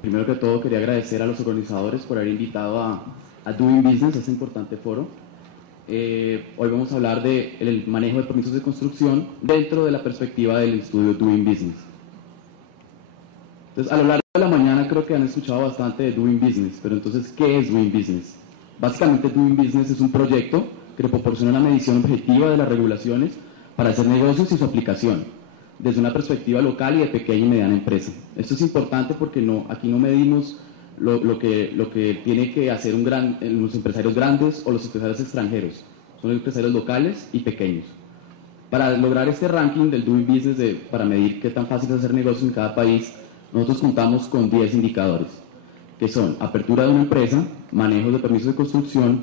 Primero que todo, quería agradecer a los organizadores por haber invitado a Doing Business, a este importante foro. Hoy vamos a hablar del manejo de permisos de construcción dentro de la perspectiva del estudio Doing Business. Entonces, a lo largo de la mañana creo que han escuchado bastante de Doing Business, pero entonces, ¿qué es Doing Business? Básicamente, Doing Business es un proyecto que le proporciona una medición objetiva de las regulaciones para hacer negocios y su aplicación, desde una perspectiva local y de pequeña y mediana empresa. Esto es importante porque aquí no medimos lo que tiene que hacer los empresarios grandes o los empresarios extranjeros. Son los empresarios locales y pequeños. Para lograr este ranking del Doing Business, para medir qué tan fácil es hacer negocios en cada país, nosotros contamos con 10 indicadores, que son apertura de una empresa, manejo de permisos de construcción,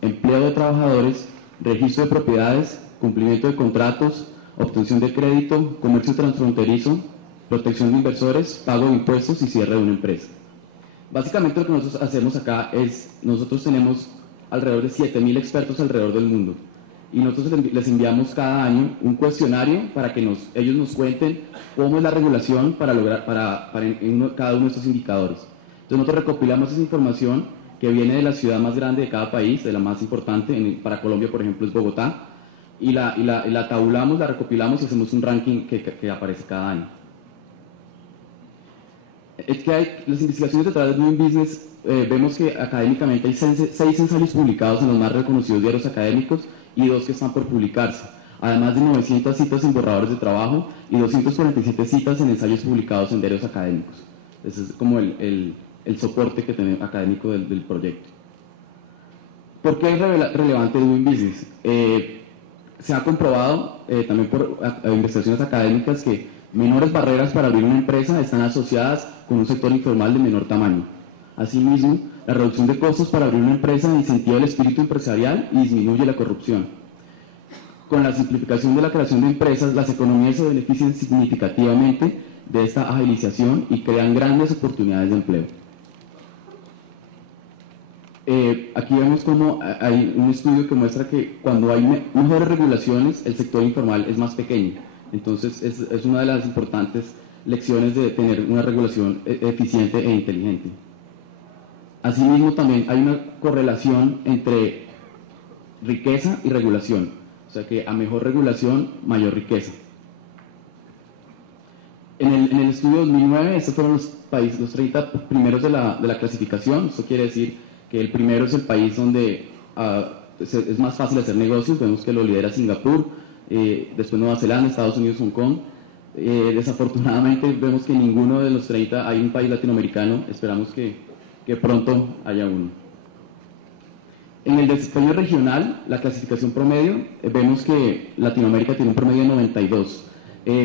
empleo de trabajadores, registro de propiedades, cumplimiento de contratos, obtención de crédito, comercio transfronterizo, protección de inversores, pago de impuestos y cierre de una empresa. Básicamente lo que nosotros hacemos acá es, nosotros tenemos alrededor de 7.000 expertos alrededor del mundo y nosotros les enviamos cada año un cuestionario para que ellos nos cuenten cómo es la regulación para cada uno de estos indicadores. Entonces nosotros recopilamos esa información que viene de la ciudad más grande de cada país, de la más importante, para Colombia por ejemplo es Bogotá, y la tabulamos, la recopilamos y hacemos un ranking que aparece cada año. Es que las investigaciones detrás de Doing Business, vemos que académicamente hay 6 ensayos publicados en los más reconocidos diarios académicos y 2 que están por publicarse, además de 900 citas en borradores de trabajo y 247 citas en ensayos publicados en diarios académicos. Ese es como el soporte que tenemos académico del proyecto. ¿Por qué es relevante Doing Business? Se ha comprobado también por investigaciones académicas que menores barreras para abrir una empresa están asociadas con un sector informal de menor tamaño. Asimismo, la reducción de costos para abrir una empresa incentiva el espíritu empresarial y disminuye la corrupción. Con la simplificación de la creación de empresas, las economías se benefician significativamente de esta agilización y crean grandes oportunidades de empleo. Aquí vemos cómo hay un estudio que muestra que cuando hay mejores regulaciones, el sector informal es más pequeño. Entonces, es una de las importantes lecciones de tener una regulación eficiente e inteligente. Asimismo, también hay una correlación entre riqueza y regulación. O sea que a mejor regulación, mayor riqueza. En el estudio 2009, estos fueron los 30 primeros de la clasificación. Esto quiere decir que el primero es el país donde es más fácil hacer negocios. Vemos que lo lidera Singapur, después Nueva Zelanda, Estados Unidos, Hong Kong. Desafortunadamente vemos que ninguno de los 30 hay un país latinoamericano. Esperamos que pronto haya uno. En el desempeño regional, la clasificación promedio, vemos que Latinoamérica tiene un promedio de 92.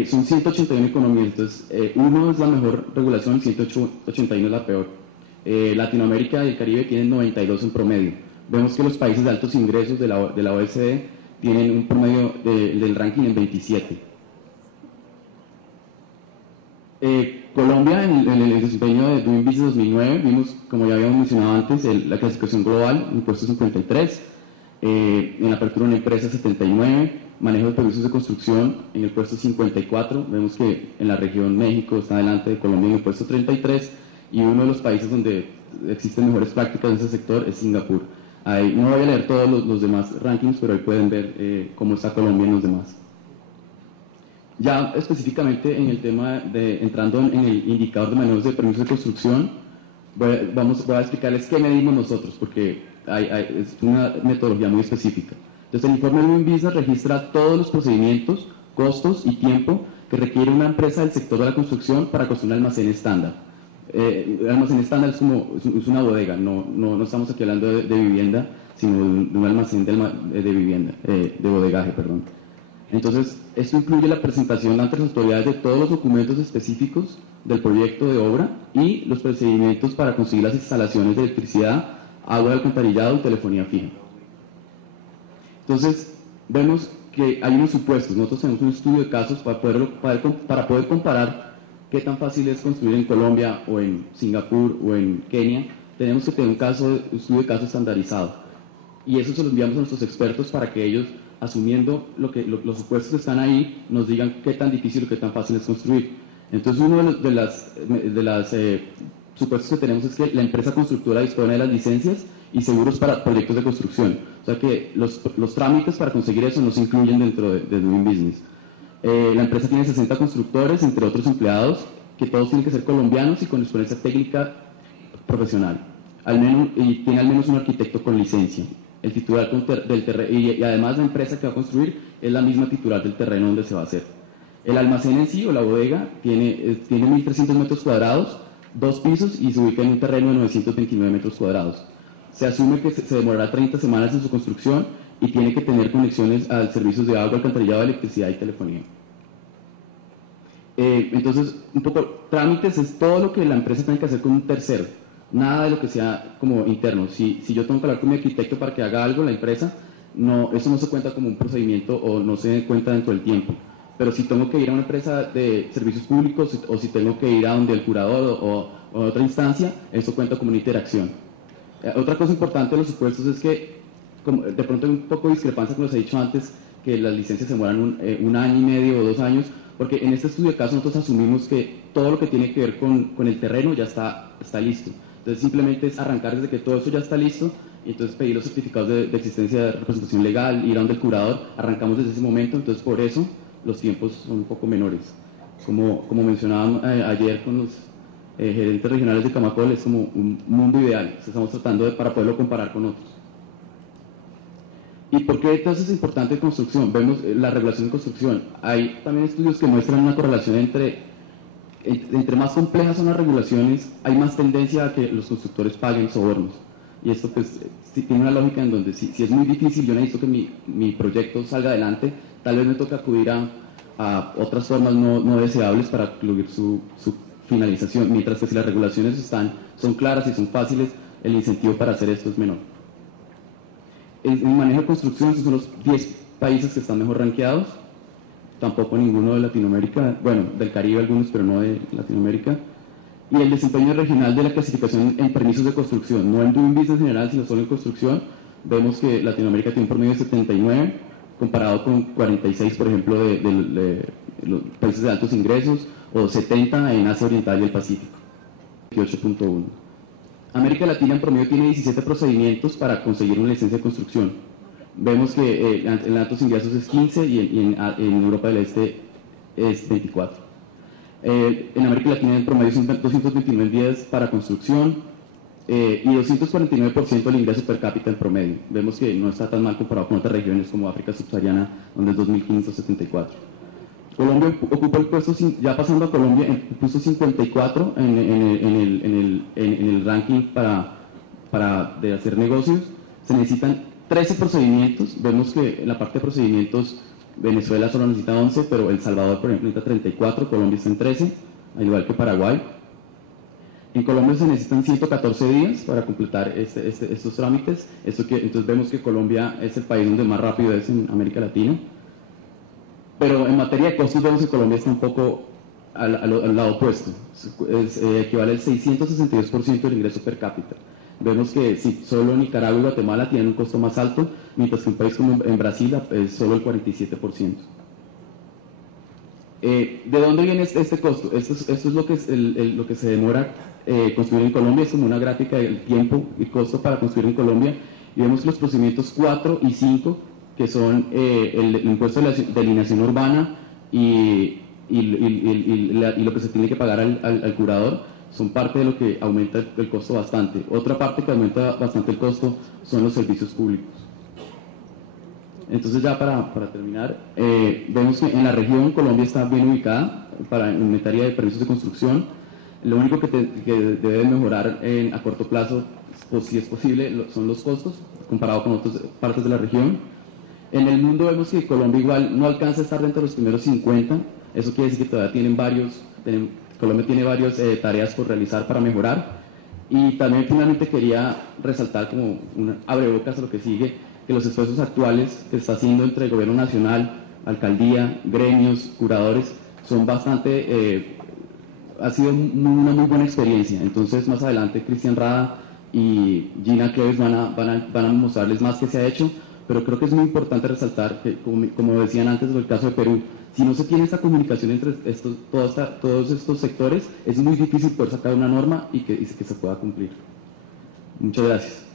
Son 181 economías, entonces 1 es la mejor regulación, 181 es la peor. Latinoamérica y el Caribe tienen 92 en promedio. Vemos que los países de altos ingresos de la OECD tienen un promedio del ranking en 27. Colombia, en el desempeño de Doing Business 2009, vimos, como ya habíamos mencionado antes, la clasificación global, en el puesto 53, en la apertura de una empresa 79, manejo de permisos de construcción en el puesto 54, vemos que en la región México está delante de Colombia en el puesto 33, y uno de los países donde existen mejores prácticas en ese sector es Singapur. Ahí, no voy a leer todos los demás rankings, pero ahí pueden ver cómo está Colombia en los demás. Ya específicamente en el tema entrando en el indicador de manejos de permisos de construcción, voy a explicarles qué medimos nosotros, porque es una metodología muy específica. Entonces el informe de Doing Business registra todos los procedimientos, costos y tiempo que requiere una empresa del sector de la construcción para construir un almacén estándar. El almacén estándar es una bodega, no estamos aquí hablando de vivienda, sino de un almacén de vivienda, de bodegaje, perdón. Entonces, esto incluye la presentación ante las autoridades de todos los documentos específicos del proyecto de obra y los procedimientos para conseguir las instalaciones de electricidad, agua de alcantarillado y telefonía fija. Entonces, vemos que hay unos supuestos. Nosotros tenemos un estudio de casos para poder comparar qué tan fácil es construir en Colombia o en Singapur o en Kenia. Tenemos que tener un estudio de caso estandarizado. Y eso se lo enviamos a nuestros expertos para que ellos, asumiendo los supuestos que están ahí, nos digan qué tan difícil o qué tan fácil es construir. Entonces, uno de las supuestos que tenemos es que la empresa constructora dispone de las licencias y seguros para proyectos de construcción. O sea que los trámites para conseguir eso no se incluyen dentro de Doing Business. La empresa tiene 60 constructores, entre otros empleados, que todos tienen que ser colombianos y con experiencia técnica profesional. Y tiene al menos un arquitecto con licencia. El titular del terreno, y además la empresa que va a construir es la misma titular del terreno donde se va a hacer. El almacén en sí, o la bodega, tiene 1.300 metros cuadrados, 2 pisos y se ubica en un terreno de 929 metros cuadrados. Se asume que se demorará 30 semanas en su construcción y tiene que tener conexiones a servicios de agua, alcantarillado, electricidad y telefonía. Entonces, un poco, trámites es todo lo que la empresa tiene que hacer con un tercero, nada de lo que sea como interno. Si yo tengo que hablar con mi arquitecto para que haga algo, la empresa, eso no se cuenta como un procedimiento o no se cuenta dentro del tiempo. Pero si tengo que ir a una empresa de servicios públicos o si tengo que ir a donde el curador o a otra instancia, eso cuenta como una interacción. Otra cosa importante de los supuestos es que de pronto hay un poco de discrepancia con lo que les he dicho antes, que las licencias se demoran un año y medio o 2 años, porque en este estudio de caso nosotros asumimos que todo lo que tiene que ver con el terreno ya está listo. Entonces simplemente es arrancar desde que todo eso ya está listo y entonces pedir los certificados de existencia de representación legal, ir a donde el curador, arrancamos desde ese momento, entonces por eso los tiempos son un poco menores. Como mencionábamos ayer con los gerentes regionales de Camacol, es como un mundo ideal, estamos tratando para poderlo comparar con otros. ¿Y por qué entonces es importante construcción? Vemos la regulación de construcción. Hay también estudios que muestran una correlación entre más complejas son las regulaciones, hay más tendencia a que los constructores paguen sobornos. Y esto pues tiene una lógica en donde si es muy difícil, yo necesito que mi proyecto salga adelante, tal vez me toca acudir a otras formas no deseables para concluir su finalización, mientras que si las regulaciones son claras y son fáciles, el incentivo para hacer esto es menor. En manejo de construcción, estos son los 10 países que están mejor rankeados, tampoco ninguno de Latinoamérica, bueno, del Caribe algunos, pero no de Latinoamérica. Y el desempeño regional de la clasificación en permisos de construcción, no en Doing Business general, sino solo en construcción, vemos que Latinoamérica tiene un promedio de 79, comparado con 46, por ejemplo, de los países de altos ingresos, o 70 en Asia Oriental y el Pacífico, 28.1. América Latina en promedio tiene 17 procedimientos para conseguir una licencia de construcción. Vemos que en altos ingresos es 15 y en Europa del Este es 24. En América Latina en promedio son 229 días para construcción y 249% del ingreso per cápita en promedio. Vemos que no está tan mal comparado con otras regiones como África subsahariana, donde es 2.574. Colombia ocupa el puesto, ya pasando a Colombia, el puesto 54 en el ranking de hacer negocios. Se necesitan 13 procedimientos. Vemos que en la parte de procedimientos Venezuela solo necesita 11, pero El Salvador, por ejemplo, necesita 34, Colombia está en 13, al igual que Paraguay. En Colombia se necesitan 114 días para completar estos trámites. Entonces vemos que Colombia es el país donde más rápido es en América Latina. Pero en materia de costos vemos que Colombia está un poco al lado opuesto. Equivale al 662% del ingreso per cápita. Vemos que solo Nicaragua y Guatemala tienen un costo más alto, mientras que un país como en Brasil es solo el 47%. ¿De dónde viene este costo? Esto es lo que se demora construir en Colombia. Es como una gráfica del tiempo y costo para construir en Colombia. Y vemos que los procedimientos 4 y 5, que son el impuesto de alineación urbana y lo que se tiene que pagar al curador, son parte de lo que aumenta el costo bastante. Otra parte que aumenta bastante el costo son los servicios públicos. Entonces ya para terminar, vemos que en la región Colombia está bien ubicada en materia de permisos de construcción. Lo único que debe mejorar a corto plazo, pues, si es posible, son los costos comparado con otras partes de la región. En el mundo vemos que Colombia igual no alcanza a estar dentro de los primeros 50. Eso quiere decir que todavía Colombia tiene varias tareas por realizar para mejorar. Y también finalmente quería resaltar como un abrebocas a lo que sigue, que los esfuerzos actuales que se está haciendo entre el gobierno nacional, alcaldía, gremios, curadores, son bastante, ha sido una muy buena experiencia. Entonces más adelante Cristian Rada y Gina Cleves van a mostrarles más que se ha hecho, pero creo que es muy importante resaltar que, como decían antes del caso de Perú, Si no se tiene esta comunicación entre todos estos sectores, es muy difícil poder sacar una norma y que se pueda cumplir. Muchas gracias.